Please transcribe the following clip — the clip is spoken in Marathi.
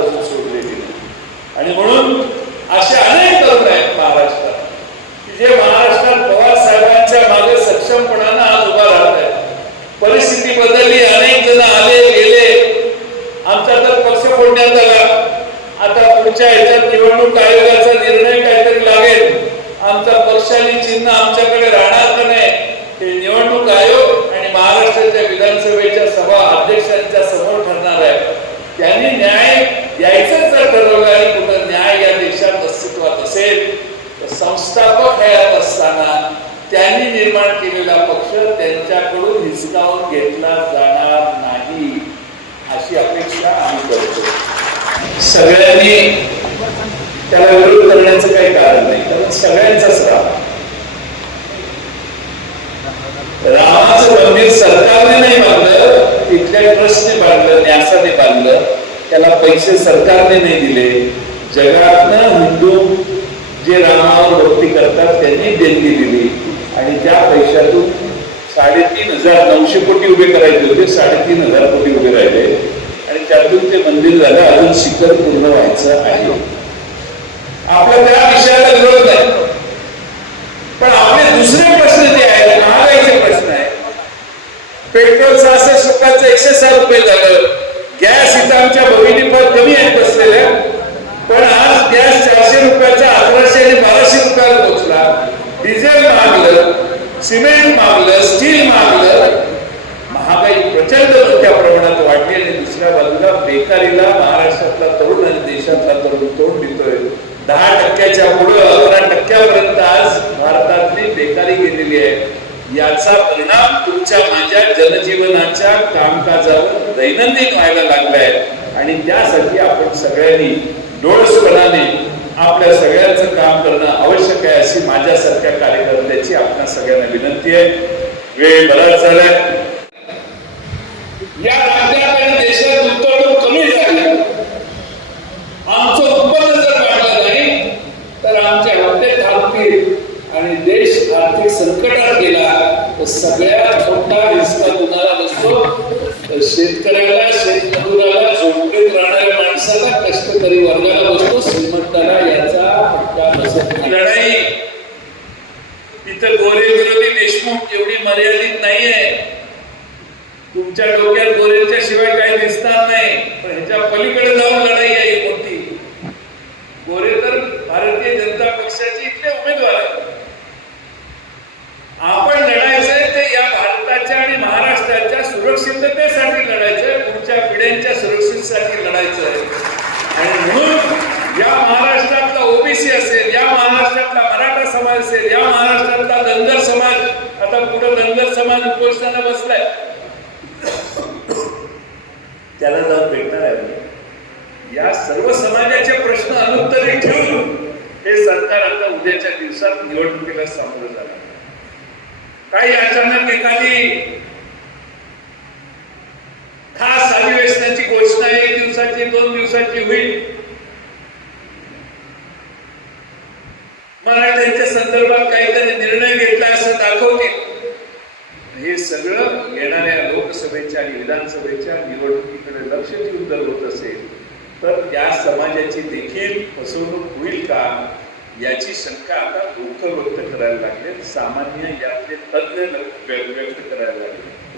अजून सोडलेली नाही आणि म्हणून असे अनेक तरुण आहेत महाराष्ट्रात की जे महाराष्ट्रात पवार साहेबांच्या मागे सक्षमपणानं आज उभा राहत आहेत. परिस्थिती बदलली अनेक जण आले गेले. आमचा तर पक्ष फोडण्यात आला. आता पुढच्या ह्याच्यात निवडणूक आयोगाचा निर्णय काहीतरी लागेल. आमचा पक्षाने चिन्ह आमच्याकडे राहणार का नाही? हिसकावून घेतला जाणार नाही अशी अपेक्षा आम्ही करतो. सगळ्यांनी त्याला विरोध करण्याचं काही कारण नाही कारण सगळ्यांचाच राम. रामाचं मंदिर सरकारने नाही बांधलं तिथल्या ट्रस्टने बांधलं न्यासाने बांधलं त्याला पैसे सरकारने नाही दिले. जगातनं हिंदू जे रामावर भक्ती करतात त्यांनी देणगी दिली. आणि त्या पैशातून साडेतीन हजार नऊशे कोटी उभे करायचे होते साडेतीन हजार कोटी उभे राहिले. आणि त्यातून ते मंदिर झालं अजून शिखर पूर्ण व्हायचं आहे. आपला त्या विषयाला विरोध नाही. पण आपले दुसरे प्रश्न जे आहेत महागाईचे प्रश्न आहे पेट्रोल सहासष्ट रुपयाचं एकशे सहा रुपये झालं. गॅस इथं आमच्या भगिनी पण कमी आहेत बसलेल्या. पण आज गॅस चारशे रुपयाचा अकराशे आणि बाराशे रुपयाला पोहोचला. डिझेल महागलं. सिमेंट मागलं स्टील मागलं. महागाई प्रचंड मोठ्या प्रमाणात वाढली आणि दुसऱ्या बाजूला बेकारीला महाराष्ट्रातला तरुण आणि देशातला तरुण तोंड देतोय दहा टक्क्याच्या पुढे अकरा टक्क्यापर्यंत आज भारतातली बेकारी गेलेली आहे. याचा परिणाम तुमच्या माझ्या जनजीवनाच्या कामकाजावर दैनंदिन व्हायला लागलाय. आणि त्यासाठी आपण सगळ्यांनी डोळसपणाने आपल्या सगळ्यांचं काम करणं आवश्यक आहे अशी माझ्यासारख्या कार्यकर्त्याची आपल्या सगळ्यांना विनंती आहे. वेळ बराच झालाय या राज्यात आणि देशात गुंतवणूक कमी झाली. आमचं उत्पन्न जर वाढलं नाही तर आमचे हप्ते थांबतील आणि देश आर्थिक संकटात गेला. तर सगळ्यात मोठा हिसका कुणाला नसतो तर शेतकऱ्याला शेतमजुराला झोपडीत राहणाऱ्या माणसाला कष्टकरी वर्गाला लढाई. इथं गोरे विरोधी देशमुख एवढी मर्यादित नाहीये. तुमच्या डोक्यात गोरेच्या शिवाय काही दिसणार नाही. पण ह्याच्या पलीकडे जाऊन लढाई आहे ही मोठी गोरे तर भारतीय जनता पक्षाचे इथले उमेदवार आहेत. आपण लढायचंय ते या भारताच्या आणि महाराष्ट्राच्या सुरक्षिततेसाठी लढायचंय. पुढच्या पिढ्यांच्या सुरक्षिततेसाठी लढायचं आणि म्हणून या महाराष्ट्रातला ओबीसी असेल या महाराष्ट्रातला मराठा समाज असेल या महाराष्ट्रातला धनगर समाज आता पुढे धनगर समाज उपोषणाला बसलाय. त्याला जाऊन भेटणार आहे या सर्व समाजाचे प्रश्न अनुत्तरित ठेवून हे सरकार आता उद्याच्या दिवसात निवडणुकीला सामोरं झालं काही अचानक एखादी खास अधिवेशनाची घोषणा एक दिवसाची दोन दिवसाची होईल. मराठ्यांच्या संदर्भात काहीतरी निर्णय घेतला असं दाखवतील हे सगळं येणाऱ्या लोकसभेच्या आणि विधानसभेच्या निवडणुकीकडे लक्ष देऊन जर होत असेल तर त्या समाजाची देखील फसवणूक होईल का? याची शंका आता लोक व्यक्त करायला लागले सामान्य यातले तज्ज्ञ व्यक्त करायला लागले